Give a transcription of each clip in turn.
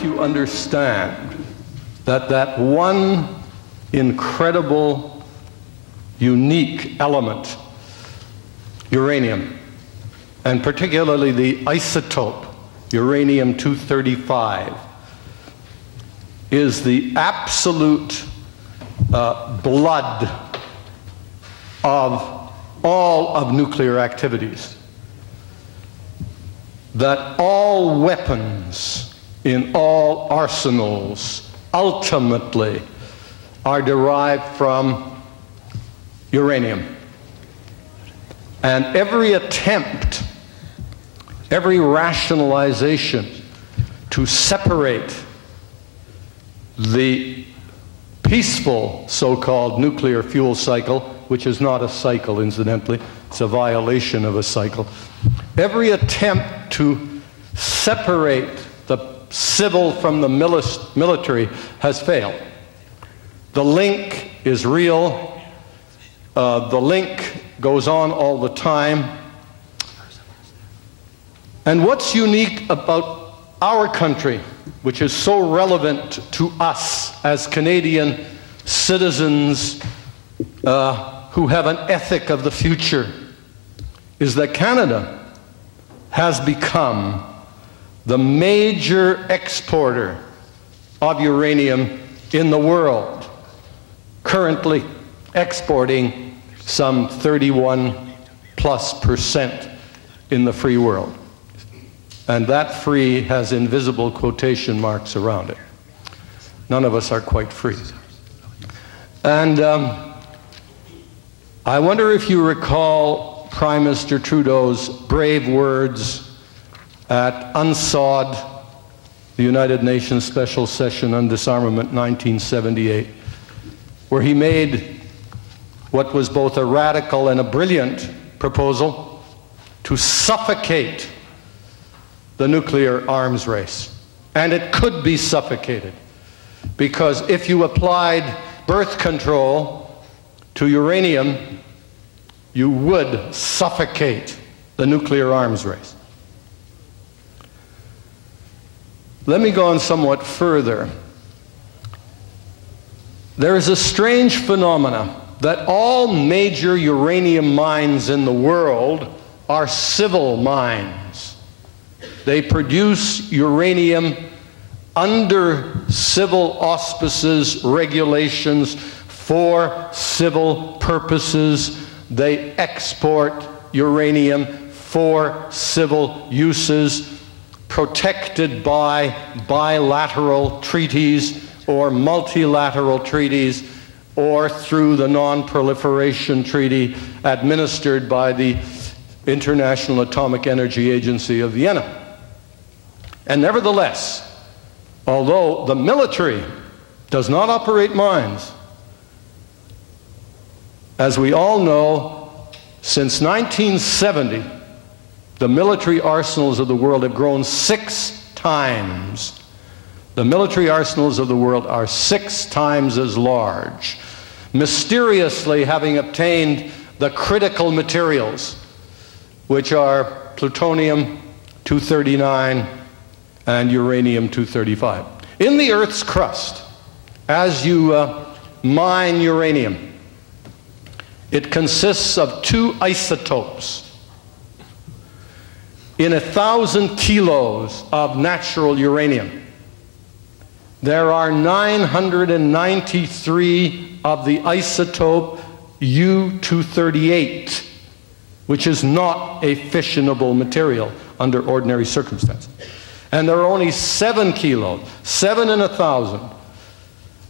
if you understand that that one incredible, unique element, uranium, and particularly the isotope, uranium-235, is the absolute blood of all of nuclear activities. That all weapons in all arsenals ultimately are derived from uranium. And every attempt, every rationalization to separate the peaceful so-called nuclear fuel cycle, which is not a cycle incidentally, it's a violation of a cycle. Every attempt to separate the civil from the military has failed. The link is real. The link goes on all the time. And what's unique about our country, which is so relevant to us as Canadian citizens who have an ethic of the future, is that Canada has become the major exporter of uranium in the world, currently exporting some 31+% in the free world. And that free has invisible quotation marks around it. None of us are quite free. And I wonder if you recall Prime Minister Trudeau's brave words at UNSOD, the United Nations Special Session on Disarmament 1978, where he made what was both a radical and a brilliant proposal to suffocate the nuclear arms race. And it could be suffocated, because if you applied birth control to uranium, you would suffocate the nuclear arms race. Let me go on somewhat further. There is a strange phenomena that all major uranium mines in the world are civil mines. They produce uranium under civil auspices, regulations, for civil purposes. They export uranium for civil uses, protected by bilateral treaties or multilateral treaties, or through the Non-Proliferation Treaty administered by the International Atomic Energy Agency of Vienna. And nevertheless, although the military does not operate mines, as we all know, since 1970, the military arsenals of the world have grown 6 times. The military arsenals of the world are 6 times as large, mysteriously having obtained the critical materials, which are plutonium-239 and uranium-235. In the Earth's crust, as you mine uranium, it consists of 2 isotopes. In 1,000 kilos of natural uranium, there are 993 of the isotope U-238, which is not a fissionable material under ordinary circumstances. And there are only 7 kilos, 7 in 1,000,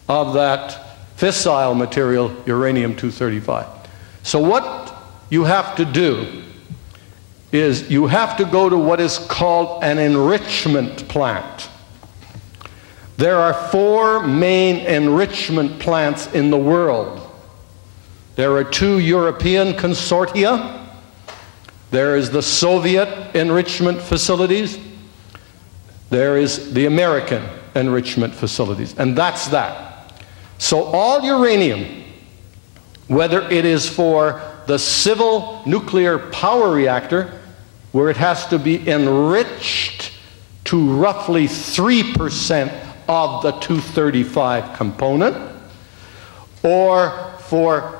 of that fissile material, uranium-235. So what you have to do is you have to go to what is called an enrichment plant. There are 4 main enrichment plants in the world. There are 2 European consortia. There is the Soviet enrichment facilities. There is the American enrichment facilities. And that's that. So all uranium, whether it is for the civil nuclear power reactor, where it has to be enriched to roughly 3% of the 235 component, or for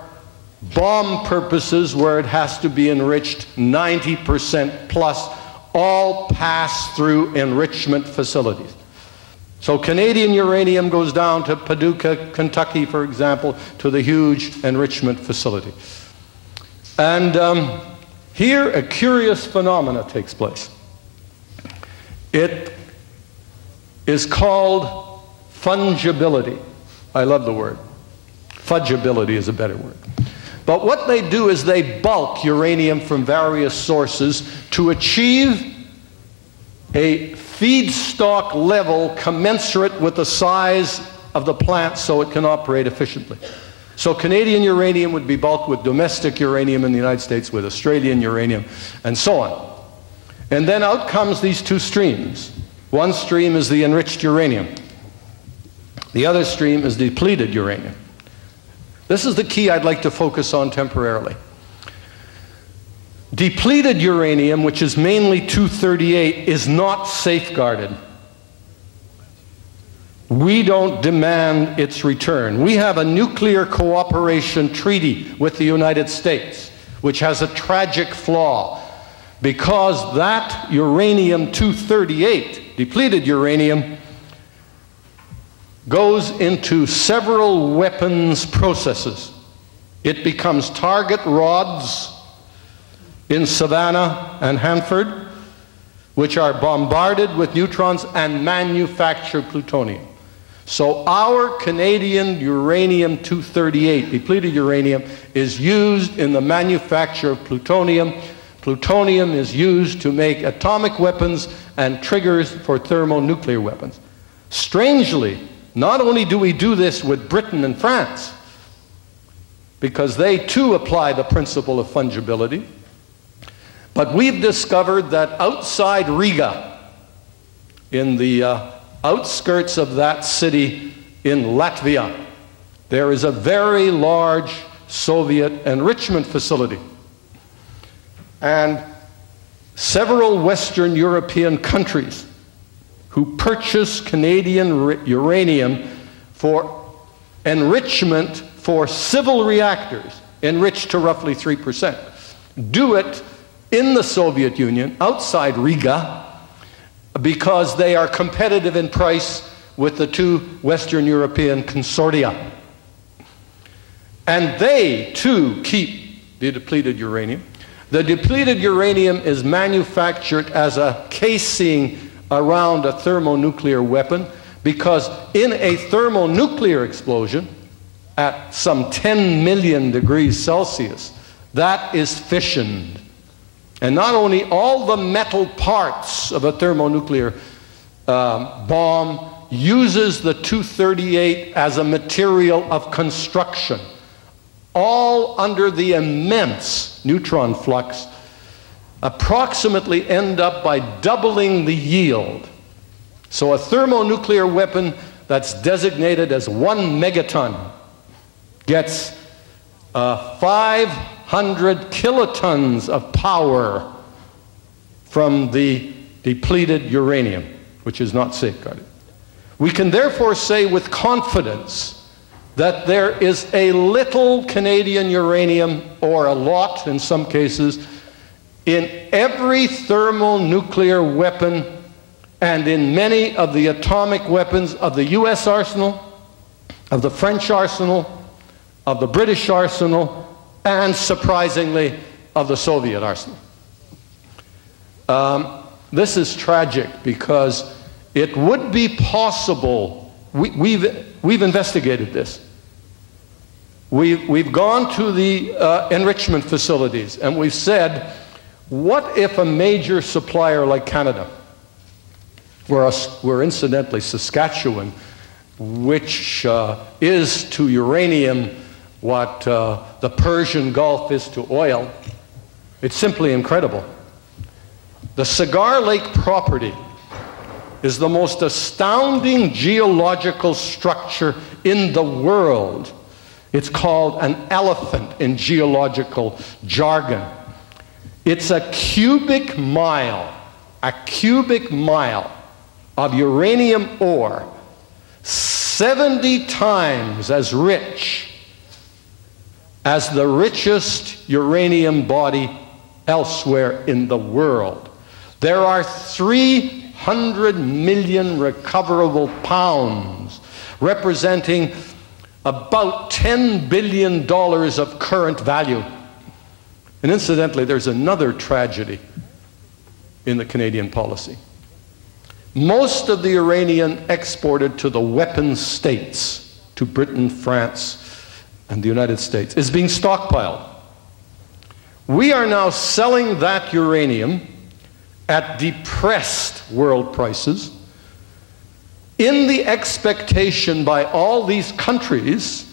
bomb purposes where it has to be enriched 90% plus, all pass through enrichment facilities. So Canadian uranium goes down to Paducah, Kentucky, for example, to the huge enrichment facility. And here a curious phenomena takes place. It is called fungibility. I love the word. Fudgibility is a better word. But what they do is they bulk uranium from various sources to achieve a feedstock level commensurate with the size of the plant so it can operate efficiently. So Canadian uranium would be bulked with domestic uranium in the United States, with Australian uranium, and so on. And then out comes these two streams. One stream is the enriched uranium. The other stream is depleted uranium. This is the key I'd like to focus on temporarily. Depleted uranium, which is mainly 238, is not safeguarded. We don't demand its return. We have a nuclear cooperation treaty with the United States, which has a tragic flaw, because that uranium-238, depleted uranium, goes into several weapons processes. It becomes target rods in Savannah and Hanford, which are bombarded with neutrons and manufacture plutonium. So our Canadian uranium-238, depleted uranium, is used in the manufacture of plutonium. Plutonium is used to make atomic weapons and triggers for thermonuclear weapons. Strangely, not only do we do this with Britain and France, because they too apply the principle of fungibility, but we've discovered that outside Riga, in the outskirts of that city in Latvia, there is a very large Soviet enrichment facility. And several Western European countries who purchase Canadian uranium for enrichment for civil reactors, enriched to roughly 3%, do it in the Soviet Union, outside Riga, because they are competitive in price with the two Western European consortia. And they, too, keep the depleted uranium. The depleted uranium is manufactured as a casing around a thermonuclear weapon, because in a thermonuclear explosion at some 10 million degrees Celsius, that is fissioned. And not only all the metal parts of a thermonuclear bomb uses the 238 as a material of construction, all under the immense neutron flux, approximately end up by doubling the yield. So a thermonuclear weapon that's designated as 1 megaton gets 500 kilotons of power from the depleted uranium, which is not safeguarded. We can therefore say with confidence that there is a little Canadian uranium, or a lot in some cases, in every thermonuclear weapon and in many of the atomic weapons of the US arsenal, of the French arsenal, of the British arsenal, and surprisingly, of the Soviet arsenal. This is tragic because it would be possible, we've investigated this. We've gone to the enrichment facilities and we've said, what if a major supplier like Canada, where incidentally Saskatchewan, which is to uranium what the Persian Gulf is to oil, it's simply incredible. The Cigar Lake property is the most astounding geological structure in the world. It's called an elephant in geological jargon. It's a cubic mile of uranium ore 70 times as rich as the richest uranium body elsewhere in the world. There are 300 million recoverable pounds, representing about $10 billion of current value. And incidentally, there's another tragedy in the Canadian policy. Most of the uranium exported to the weapon states, to Britain, France, and the United States, is being stockpiled. We are now selling that uranium at depressed world prices in the expectation by all these countries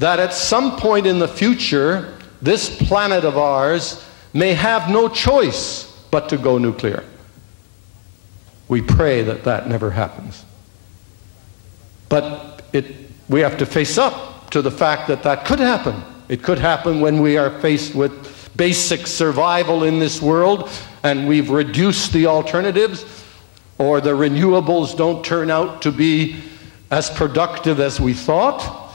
that at some point in the future, this planet of ours may have no choice but to go nuclear. We pray that that never happens. But we have to face up to the fact that that could happen. It could happen when we are faced with basic survival in this world and we've reduced the alternatives, or the renewables don't turn out to be as productive as we thought.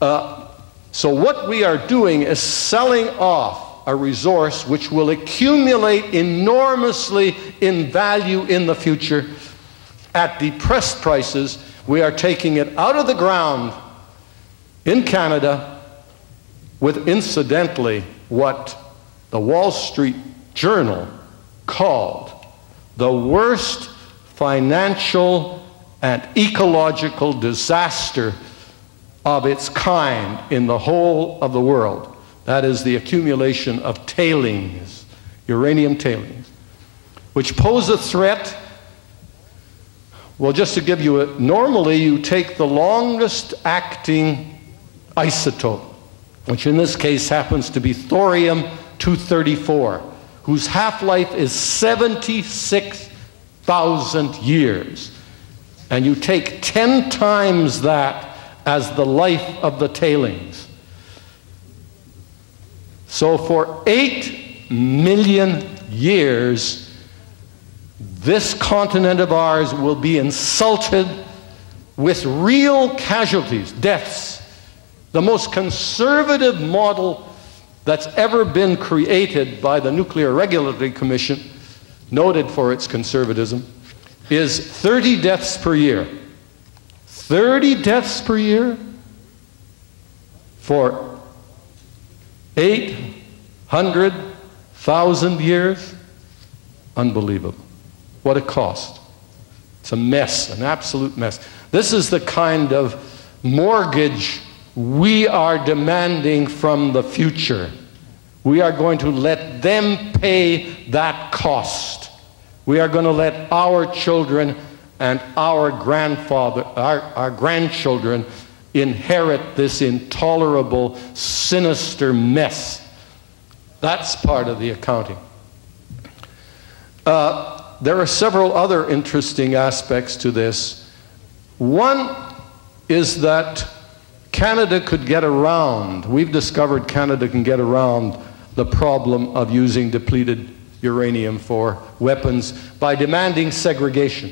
So what we are doing is selling off a resource which will accumulate enormously in value in the future at depressed prices. We are taking it out of the ground in Canada with, incidentally, what the Wall Street Journal called the worst financial and ecological disaster of its kind in the whole of the world. That is the accumulation of tailings, uranium tailings, which pose a threat. Well, just to give you normally you take the longest acting isotope, which in this case happens to be thorium-234, whose half-life is 76,000 years. And you take 10 times that as the life of the tailings. So for 8 million years, this continent of ours will be insulted with real casualties, deaths. The most conservative model that's ever been created by the Nuclear Regulatory Commission, noted for its conservatism, is 30 deaths per year. 30 deaths per year for 800,000 years? Unbelievable. What a cost. It's a mess, an absolute mess. This is the kind of mortgage we are demanding from the future. We are going to let them pay that cost. We are going to let our children and our grandchildren inherit this intolerable, sinister mess. That's part of the accounting. There are several other interesting aspects to this. One is that Canada could get around, we've discovered Canada can get around the problem of using depleted uranium for weapons by demanding segregation,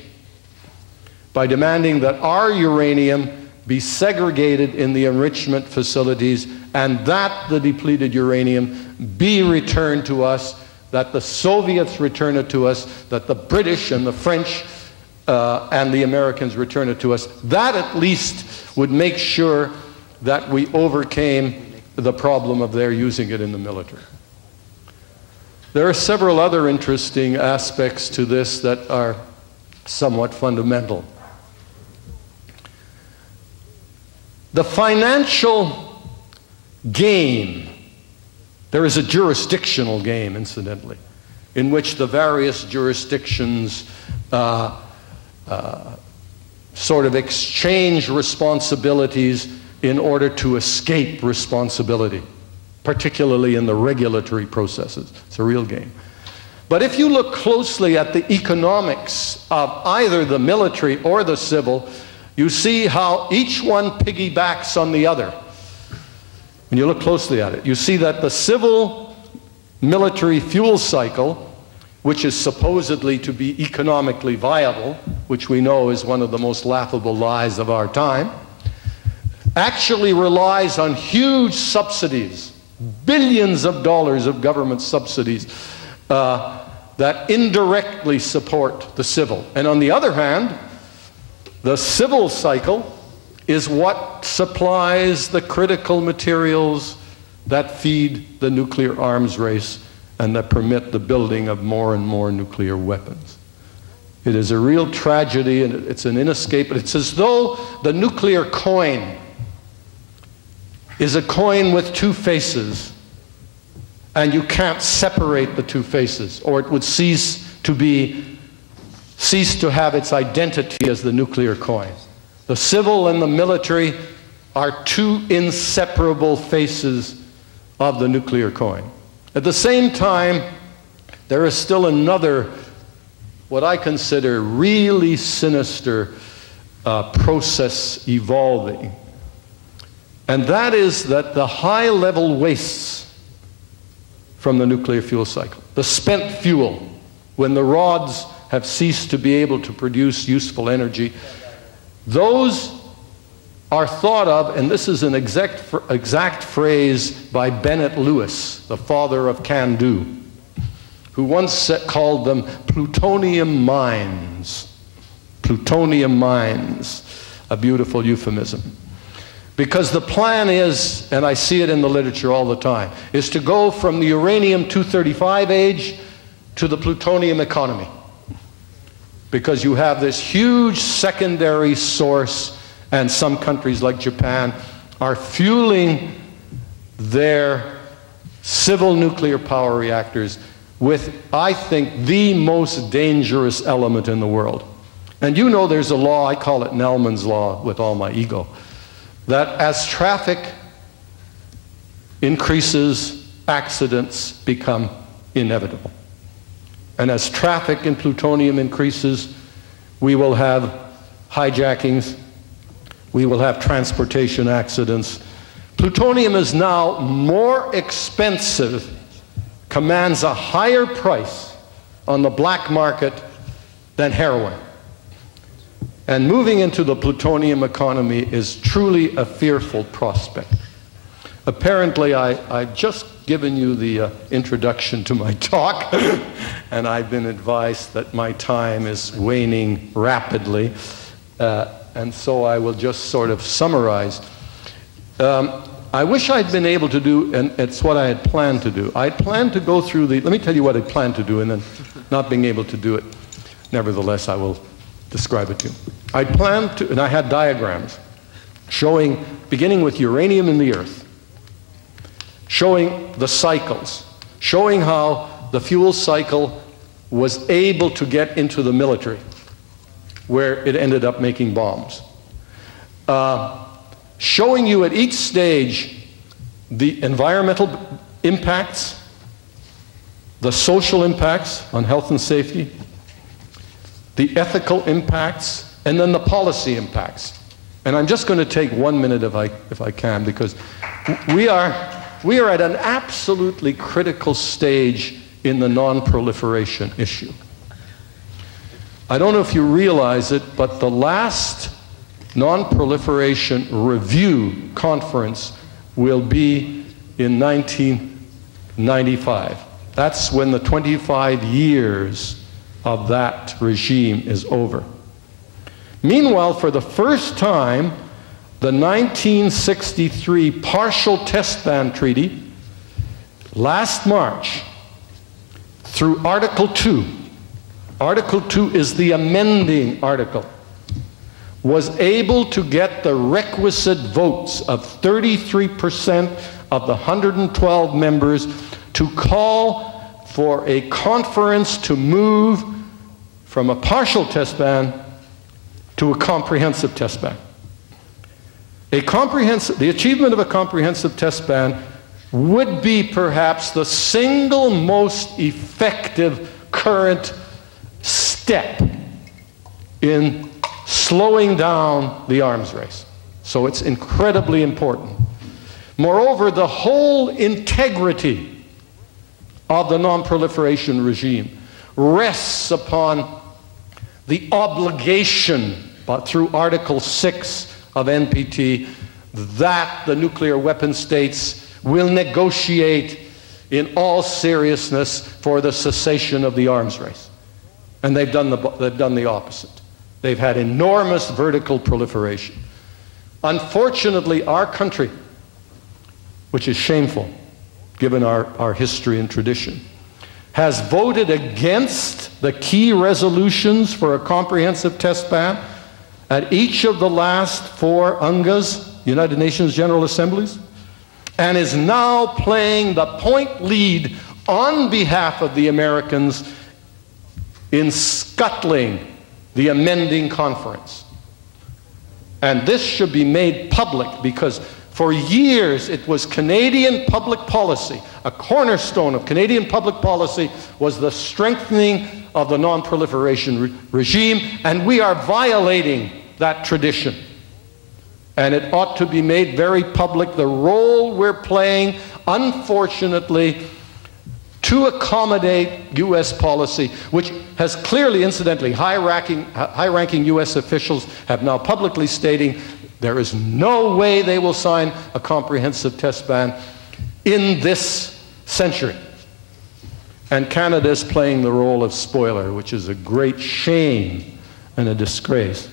by demanding that our uranium be segregated in the enrichment facilities and that the depleted uranium be returned to us, that the Soviets return it to us, that the British and the French and the Americans return it to us. That at least would make sure that we overcame the problem of their using it in the military. There are several other interesting aspects to this that are somewhat fundamental. The financial game, there is a jurisdictional game, incidentally, in which the various jurisdictions sort of exchange responsibilities in order to escape responsibility, particularly in the regulatory processes. It's a real game. But if you look closely at the economics of either the military or the civil, you see how each one piggybacks on the other. When you look closely at it, you see that the civil military fuel cycle, which is supposedly to be economically viable, which we know is one of the most laughable lies of our time, actually relies on huge subsidies, billions of dollars of government subsidies that indirectly support the civil. And on the other hand, the civil cycle is what supplies the critical materials that feed the nuclear arms race and that permit the building of more and more nuclear weapons. It is a real tragedy, and it's an inescapable. It's as though the nuclear coin is a coin with two faces, and you can't separate the two faces, or it would cease to have its identity as the nuclear coin. The civil and the military are two inseparable faces of the nuclear coin. At the same time, there is still another, what I consider really sinister process evolving. And that is that the high-level wastes from the nuclear fuel cycle, the spent fuel, when the rods have ceased to be able to produce useful energy, those are thought of, and this is an exact phrase by Bennett Lewis, the father of can-do, who once called them plutonium mines. Plutonium mines, a beautiful euphemism. Because the plan is, and I see it in the literature all the time, is to go from the uranium-235 age to the plutonium economy. Because you have this huge secondary source, and some countries like Japan are fueling their civil nuclear power reactors with, I think, the most dangerous element in the world. And you know there's a law, I call it Knelman's law with all my ego, that as traffic increases, accidents become inevitable. And as traffic in plutonium increases, we will have hijackings, we will have transportation accidents. Plutonium is now more expensive, commands a higher price on the black market than heroin. And moving into the plutonium economy is truly a fearful prospect. Apparently, I've just given you the introduction to my talk, and I've been advised that my time is waning rapidly, and so I will just sort of summarize. I wish I'd been able to do, and it's what I had planned to do. I had planned to go through let me tell you what I planned to do, and then not being able to do it, nevertheless, I will describe it to you. I planned to, and I had diagrams showing, beginning with uranium in the earth, showing the cycles, showing how the fuel cycle was able to get into the military, where it ended up making bombs. Showing you at each stage the environmental impacts, the social impacts on health and safety, the ethical impacts, and then the policy impacts. And I'm just going to take 1 minute if I can, because we are at an absolutely critical stage in the non-proliferation issue. I don't know if you realize it, but the last non-proliferation review conference will be in 1995. That's when the 25 years of that regime is over. Meanwhile, for the first time, the 1963 Partial Test Ban Treaty, last March, through Article 2, Article 2 is the amending article, was able to get the requisite votes of 33% of the 112 members to call for a conference to move from a partial test ban to a comprehensive test ban. The achievement of a comprehensive test ban would be perhaps the single most effective current step in slowing down the arms race. So it's incredibly important. Moreover, the whole integrity of the non-proliferation regime rests upon the obligation, but through Article 6 of NPT, that the nuclear weapon states will negotiate in all seriousness for the cessation of the arms race. And they've done the opposite. They've had enormous vertical proliferation. Unfortunately, our country, which is shameful given our history and tradition, has voted against the key resolutions for a comprehensive test ban at each of the last 4 UNGAs, United Nations General Assemblies, and is now playing the point lead on behalf of the Americans in scuttling the amending conference. And this should be made public, because for years it was Canadian public policy, a cornerstone of Canadian public policy was the strengthening of the non-proliferation regime, and we are violating that tradition. And it ought to be made very public, the role we're playing, unfortunately, to accommodate U.S. policy, which has clearly, incidentally, high-ranking U.S. officials have now publicly stating there is no way they will sign a comprehensive test ban in this century. And Canada is playing the role of spoiler, which is a great shame and a disgrace.